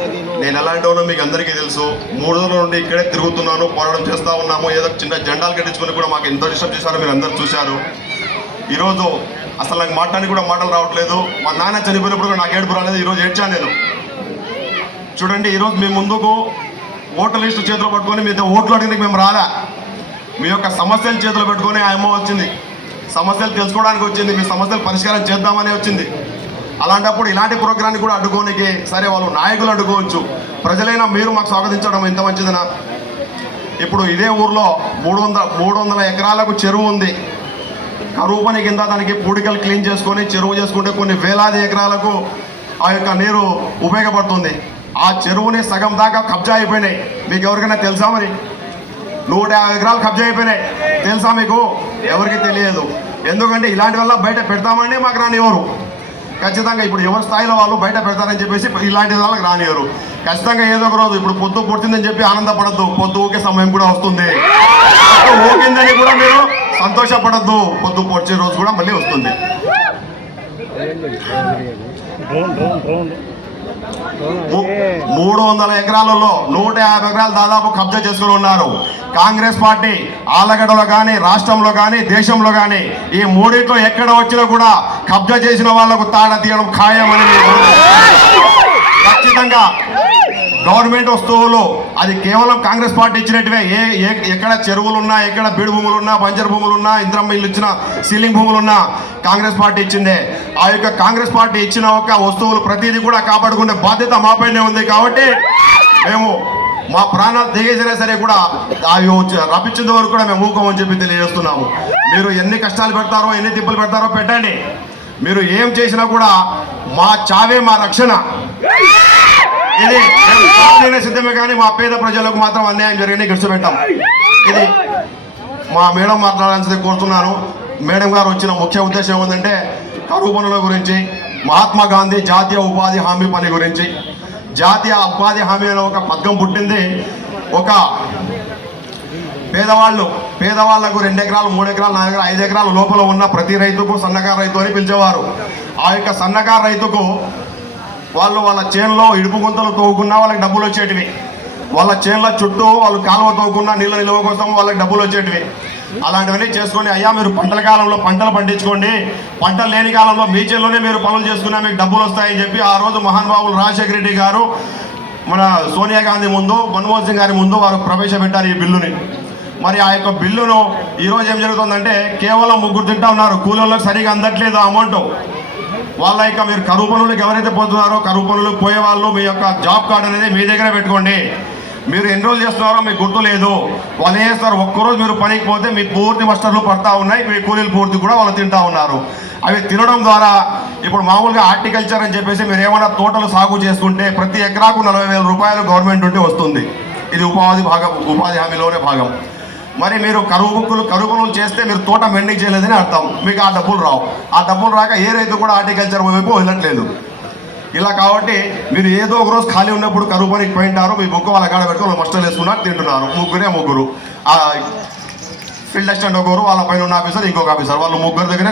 నేను ఎలాంటి వాడినో మీకు అందరికీ తెలుసు. 3 రోజుల నుండి ఇక్కడే తిరుగుతున్నాను, పోరాటం చేస్తూ ఉన్నాము. ఏదో చిన్న జెండాలు కట్టించుకుని కూడా మాకు ఎంతో డిస్టర్బ్ చేశారో మీరు అందరూ చూశారు. ఈరోజు అసలు నాకు మాట్లాడి కూడా మాటలు రావట్లేదు. మా నాన్న చనిపోయినప్పుడు కూడా నాకు ఏడుపు రాలేదు. ఈరోజు ఏడ్చాను నేను. చూడండి, ఈరోజు మీ ముందుకు ఓటర్ లిస్టు చేతిలో పట్టుకొని మీతో ఓట్లు అడిగినందుకు మేము రాలా. మీ యొక్క సమస్యలు చేతిలో పెట్టుకొని ఆ అమ్మ వచ్చింది. సమస్యలు తెలుసుకోవడానికి వచ్చింది, మీ సమస్యలు పరిష్కారం చేద్దామని వచ్చింది. అలాంటప్పుడు ఇలాంటి ప్రోగ్రాన్ని కూడా అడ్డుకోనికి సరే వాళ్ళు నాయకులు అడ్డుకోవచ్చు, ప్రజలైనా మీరు మాకు స్వాగతించడం ఎంత మంచిదనా. ఇప్పుడు ఇదే ఊర్లో 300 ఎకరాలకు చెరువు ఉంది. కరువు పని కింద దానికి పూడికలు క్లీన్ చేసుకొని చెరువు చేసుకుంటే కొన్ని వేలాది ఎకరాలకు ఆ యొక్క నీరు ఉపయోగపడుతుంది. ఆ చెరువుని సగం దాకా కబ్జా అయిపోయినాయి. మీకు ఎవరికైనా తెలుసా? మరి 150 ఎకరాలు కబ్జా అయిపోయినాయి. తెలుసా మీకు? ఎవరికి తెలియదు. ఎందుకంటే ఇలాంటి వల్ల బయట పెడతామంటే మాకు రానివ్వరు. ఖచ్చితంగా ఇప్పుడు ఎవరి స్థాయిలో వాళ్ళు బయట పెడతారని చెప్పేసి ఇలాంటి వాళ్ళకి రానివ్వరు. ఖచ్చితంగా ఏదో ఒక రోజు ఇప్పుడు పొద్దు పుట్టిందని చెప్పి ఆనందపడద్దు. పొద్దు ఊకే సమయం కూడా వస్తుంది. ఊకిందని కూడా మీరు సంతోషపడద్దు. పొద్దు పొడిచే రోజు కూడా మళ్ళీ వస్తుంది. 300 ఎకరాలలో 150 ఎకరాలు దాదాపు కబ్జా చేసుకుని ఉన్నారు. కాంగ్రెస్ పార్టీ ఆలగడ్డలో కానీ రాష్ట్రంలో కానీ దేశంలో కానీ ఈ మూడిట్లో ఎక్కడ వచ్చినా కూడా కబ్జా చేసిన వాళ్లకు తాడ తీయడం ఖాయమని ఖచ్చితంగా. గవర్నమెంట్ వస్తువులు అది కేవలం కాంగ్రెస్ పార్టీ ఇచ్చినట్టువే. ఎక్కడ చెరువులున్నా, ఎక్కడ బీడు భూములున్నా, బంజర్ భూములున్నా, ఇంద్రమ్మ ఇల్లు ఇచ్చిన సీలింగ్ భూములున్నా కాంగ్రెస్ పార్టీ ఇచ్చిందే. ఆ యొక్క కాంగ్రెస్ పార్టీ ఇచ్చిన ఒక వస్తువులు ప్రతిదీ కూడా కాపాడుకునే బాధ్యత మాపైనే ఉంది. కాబట్టి మేము మా ప్రాణాలు దిగేసినా సరే కూడా అవి రప్పించేంత వరకు కూడా మేము ఊకమని చెప్పి తెలియజేస్తున్నాము. మీరు ఎన్ని కష్టాలు పెడతారో, ఎన్ని తిప్పులు పెడతారో పెట్టండి. మీరు ఏం చేసినా కూడా మా చావే మా రక్షణ. ఇది సిద్ధమే కానీ మా పేద ప్రజలకు మాత్రం అన్యాయం జరిగింది గడిచిపెట్టాం. ఇది మా మేడం మాట్లాడాల్సింది కోరుతున్నాను. మేడం గారు వచ్చిన ముఖ్య ఉద్దేశం ఏంటంటే కరువు పనుల గురించి, మహాత్మా గాంధీ జాతీయ ఉపాధి హామీ పని గురించి. జాతీయ ఉపాధి హామీ అనే ఒక పథకం పుట్టింది. ఒక పేదవాళ్లకు 2 ఎకరాలు, 3 ఎకరాలు, 4 ఎకరాలు, 5 ఎకరాల లోపల ఉన్న ప్రతి రైతుకు సన్నకారు రైతు అని పిలిచేవారు. ఆ యొక్క సన్నకారు రైతుకు వాళ్ళ చేనులో ఇడుపు గుంతలు తవ్వుకున్నా వాళ్ళకి డబ్బులు వచ్చేటివి. వాళ్ళ చేనుల చుట్టూ వాళ్ళు కాలువ తవ్వుకున్నా నీళ్ళ నిల్వ కోసం వాళ్ళకి డబ్బులు వచ్చేటివి. అలాంటివన్నీ చేసుకొని అయ్యా మీరు పంటల కాలంలో పంటలు పండించుకోండి, పంటలు లేని కాలంలో మీ చేనులోనే మీరు పనులు చేసుకున్నా మీకు డబ్బులు వస్తాయని చెప్పి ఆ రోజు మహానుభావులు రాజశేఖర రెడ్డి గారు మన సోనియా గాంధీ ముందు, మన్మోహన్ సింగ్ గారి ముందు వారు ప్రవేశపెట్టారు ఈ బిల్లుని. మరి ఆ యొక్క బిల్లును ఈరోజు ఏం జరుగుతుందంటే కేవలం 3 తింటా ఉన్నారు. కూలీలకు సరిగా అందట్లేదు అమౌంట్. వాళ్ళ యొక్క మీరు కరువు పనులకు ఎవరైతే పోతున్నారో కరువు పనులకు పోయే వాళ్ళు మీ యొక్క జాబ్ కార్డు అనేది మీ దగ్గర పెట్టుకోండి. మీరు ఎన్రోల్ చేస్తున్నారో మీకు గుర్తు లేదు. వాళ్ళు ఏం చేస్తారు, ఒక్కరోజు మీరు పనికి పోతే మీ పూర్తి మస్టర్లు పడతా ఉన్నాయి, మీ కూలీలు పూర్తి కూడా వాళ్ళు తింటా ఉన్నారు. అవి తినడం ద్వారా ఇప్పుడు మామూలుగా హార్టికల్చర్ అని చెప్పేసి మీరు ఏమైనా తోటలు సాగు చేసుకుంటే ప్రతి ఎకరాకు 40,000 రూపాయలు గవర్నమెంట్ నుండి వస్తుంది. ఇది ఉపాధి హామీలోనే భాగం. మరి మీరు కరువు పనులు చేస్తే మీరు తోట మెండింగ్ చేయలేదని అర్థం. మీకు ఆ డబ్బులు రావు. ఆ డబ్బులు రాక ఏ రైతు కూడా హార్టికల్చర్ వైపు వెళ్ళట్లేదు. ఇలా కాబట్టి మీరు ఏదో ఒక రోజు ఖాళీ ఉన్నప్పుడు కరువు పనికి పోయింటారు, మీ బుక్ వాళ్ళ కాడ పెట్టుకుని మస్టర్లు వేసుకున్నారు, తింటున్నారు. ముగ్గురు ఫీల్డ్ అసిస్టెంట్ ఒకరు, వాళ్ళ పైన ఉన్న ఆఫీసర్ ఇంకొక ఆఫీసర్, వాళ్ళు ముగ్గురు దగ్గరే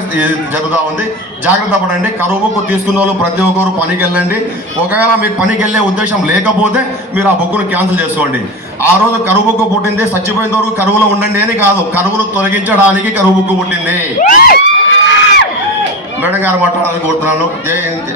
జరుగుతూ ఉంది. జాగ్రత్త పడండి. కరువు బుక్ తీసుకున్న వాళ్ళు ప్రతి ఒక్కరు పనికి వెళ్ళండి. ఒకవేళ మీకు పనికి వెళ్ళే ఉద్దేశం లేకపోతే మీరు ఆ బుక్ను క్యాన్సిల్ చేసుకోండి. ఆ రోజు కరువు బుక్ పుట్టింది చచ్చిపోయిన వరకు కరువులో ఉండండి అని కాదు, కరువును తొలగించడానికి కరువు బుక్ పుట్టింది. మేడం గారు మాట్లాడాలని కోరుతున్నాను. జై హింద్.